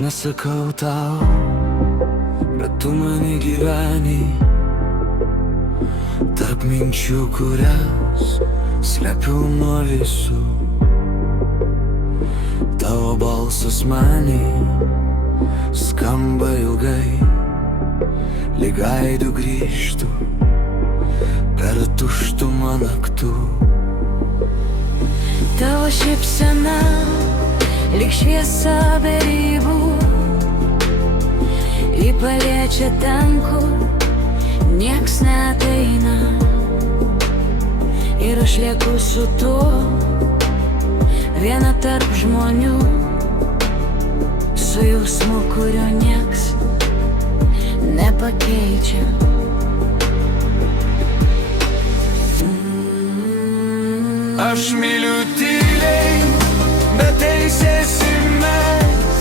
nesakau tau, bet tu mane gyveni tarp minčių, kurias slepiu nuo visų. Tavo balsas mani skamba ilgai, lyg aidu grįžtu per tuštumą naktų. Tavo šypsena lyg šviesa be ribų, ji paliečia ten, kur nieks neateina. Ir aš lieku su tuo, viena tarp žmonių, su jausmu, kurio nieks nepakeičia. Aš myliu tyliai, bet teisėsi mes,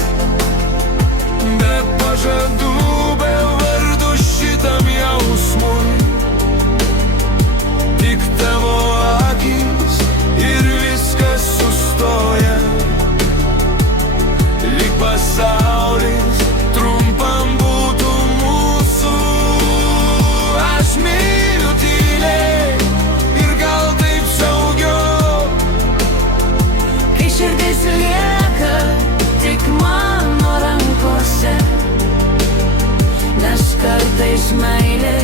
be pažadų, be vardų šitam jausmui. Tik tavo akis ir viskas sustoja, lyg pasaulis trumpam būtų mūsų. Aš myliu tyliai ir gal taip saugiau, kai širdis lieka tik mano rankose, nes kartais meilė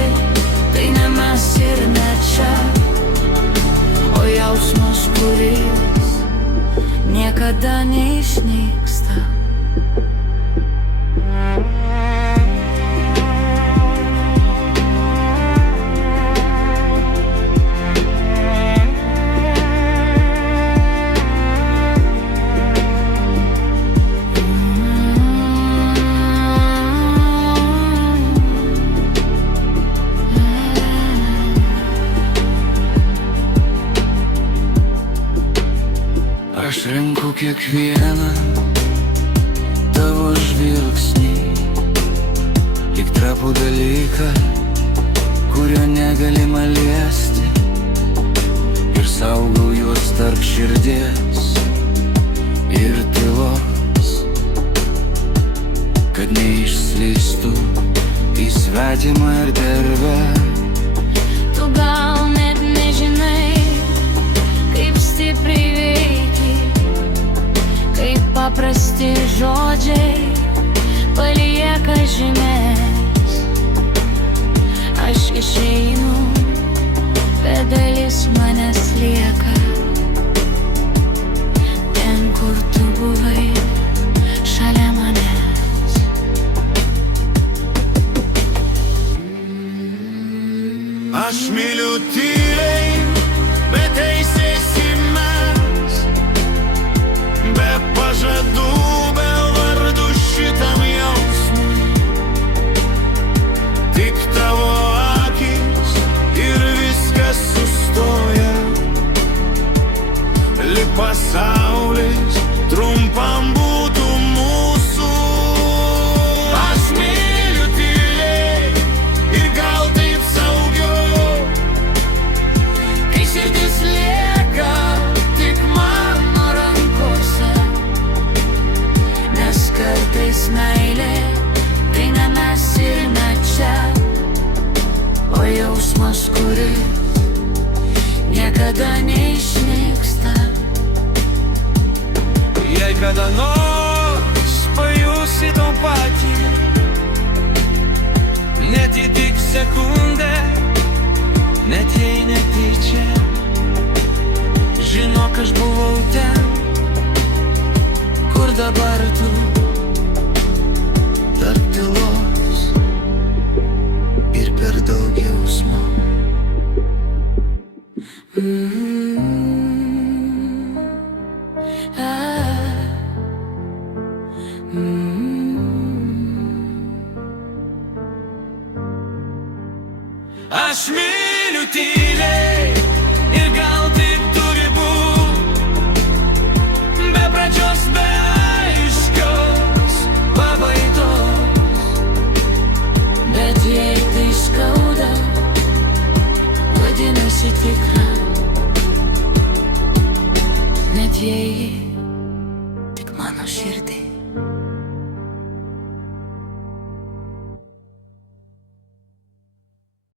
tai ne mes ir ne čia, o jausmas, kuris niekada neišnyksta. aš renku kiekvieną tavo žvilgsnį, lyg trapų dalyką, kurio negalima liesti, ir saugau juos tarp širdies ir tylos, kad neišslystų į svetimą erdvę. Tu gal net nežinai, kaip stipriai veikia, kaip paprasti žodžiai palieka žymės. Aš išeinu, bet dalis manęs lieka ten, kur tu buvai šalia manęs. Aš myliu tyliai, bet teisėsi mes, be pažadų, be vardų šitam jausmui. Tik tavo akis ir viskas sustoja, lyg pasaulis trumpam būtų mūsų. Aš myliu tyliai ir gal taip saugiau, kai širdis lieka tik mano rankose, nes kartais meilė tai ne mes ir ne čia, o jausmas, kuris niekada neišnyksta. Jei kada nors pajusi to patį, net į tik sekundę, net jei netyčia, žinok, aš buvau ten, kur dabar tu, tarp tylos ir per daug jausmo. Aš myliu tyliai ir gal taip turi būt, be pradžios, be aiškios pabaigos. Bet jei tai skauda, vadinasi tikra, net jei tik mano širdį.